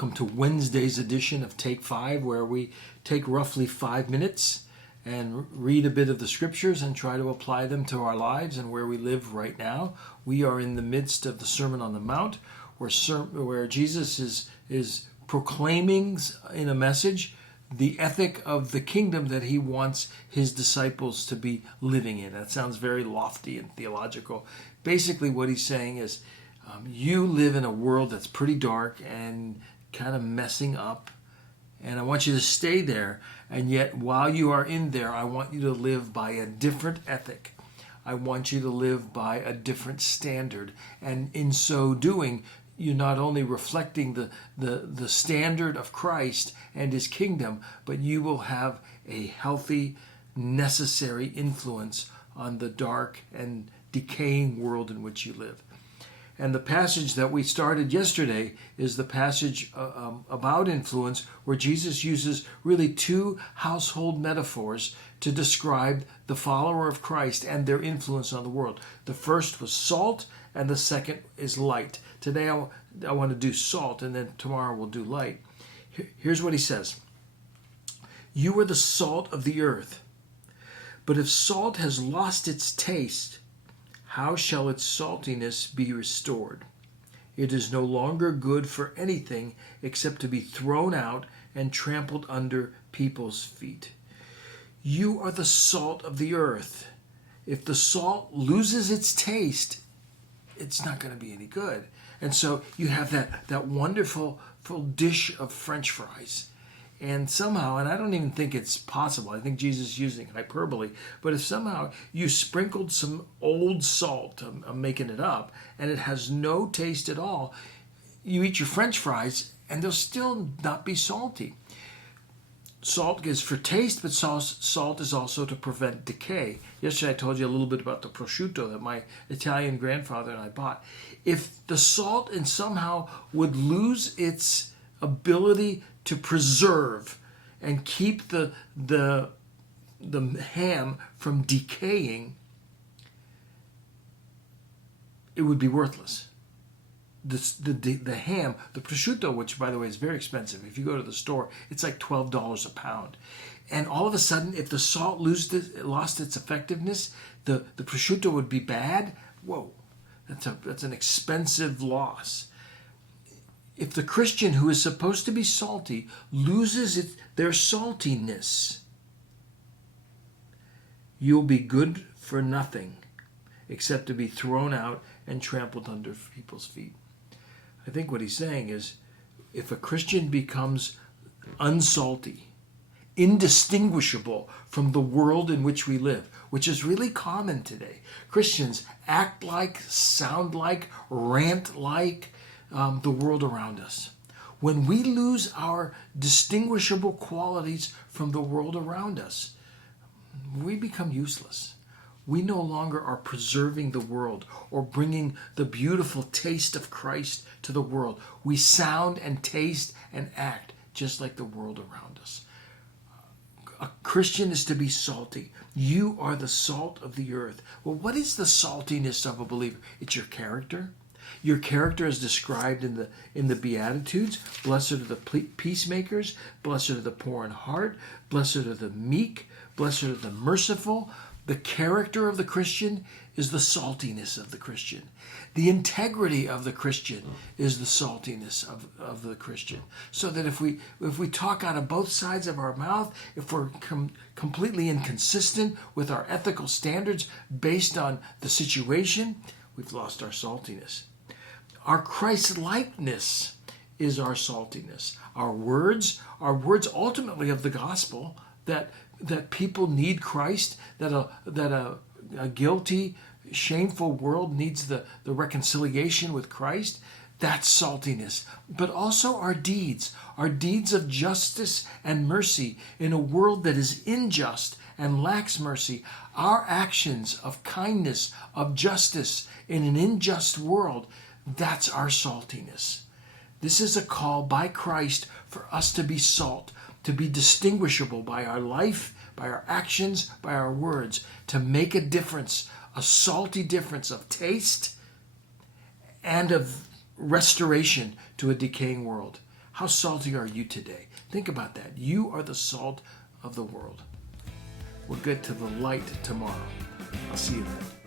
Welcome to Wednesday's edition of Take 5, where we take roughly 5 minutes and read a bit of the scriptures and try to apply them to our lives and where we live right now. We are in the midst of the Sermon on the Mount, where Jesus is proclaiming in a message the ethic of the kingdom that he wants his disciples to be living in. That sounds very lofty and theological. Basically what he's saying is, you live in a world that's pretty dark and kind of messing up, and I want you to stay there. And yet while you are in there, I want you to live by a different ethic. I want you to live by a different standard. And in so doing, you're not only reflecting the standard of Christ and his kingdom, but you will have a healthy, necessary influence on the dark and decaying world in which you live. And the passage that we started yesterday is the passage about influence, where Jesus uses really two household metaphors to describe the follower of Christ and their influence on the world. The first was salt, and the second is light. Today I want to do salt, and then tomorrow we'll do light. Here's what he says. You are the salt of the earth, but if salt has lost its taste, how shall its saltiness be restored? It is no longer good for anything except to be thrown out and trampled under people's feet. You are the salt of the earth. If the salt loses its taste, it's not going to be any good. And so you have that wonderful full dish of French fries. And somehow, and I don't even think it's possible, I think Jesus is using hyperbole, but if somehow you sprinkled some old salt, I'm making it up, and it has no taste at all, you eat your French fries and they'll still not be salty. Salt is for taste, but salt is also to prevent decay. Yesterday I told you a little bit about the prosciutto that my Italian grandfather and I bought. If the salt and somehow would lose its ability to preserve and keep the ham from decaying, it would be worthless. The ham, the prosciutto, which by the way is very expensive. If you go to the store, it's like $12 a pound. And all of a sudden, if the salt lost its effectiveness, the prosciutto would be bad. Whoa, that's an expensive loss. If the Christian who is supposed to be salty loses their saltiness, you'll be good for nothing except to be thrown out and trampled under people's feet. I think what he's saying is, if a Christian becomes unsalty, indistinguishable from the world in which we live, which is really common today. Christians act like, sound like, rant like the world around us. When we lose our distinguishable qualities from the world around us, we become useless. We no longer are preserving the world or bringing the beautiful taste of Christ to the world. We sound and taste and act just like the world around us. A Christian is to be salty. You are the salt of the earth. Well, what is the saltiness of a believer? It's your character. Your character is described in the Beatitudes. Blessed are the peacemakers. Blessed are the poor in heart. Blessed are the meek. Blessed are the merciful. The character of the Christian is the saltiness of the Christian. The integrity of the Christian is the saltiness of the Christian. So that if we talk out of both sides of our mouth, if we're completely inconsistent with our ethical standards based on the situation, we've lost our saltiness. Our Christ-likeness is our saltiness. Our words ultimately of the gospel, that people need Christ, that a guilty, shameful world needs the reconciliation with Christ. That's saltiness. But also our deeds of justice and mercy in a world that is unjust and lacks mercy. Our actions of kindness, of justice in an unjust world, that's our saltiness. This is a call by Christ for us to be salt, to be distinguishable by our life, by our actions, by our words, to make a difference, a salty difference of taste and of restoration to a decaying world. How salty are you today? Think about that. You are the salt of the world. We'll get to the light tomorrow. I'll see you then.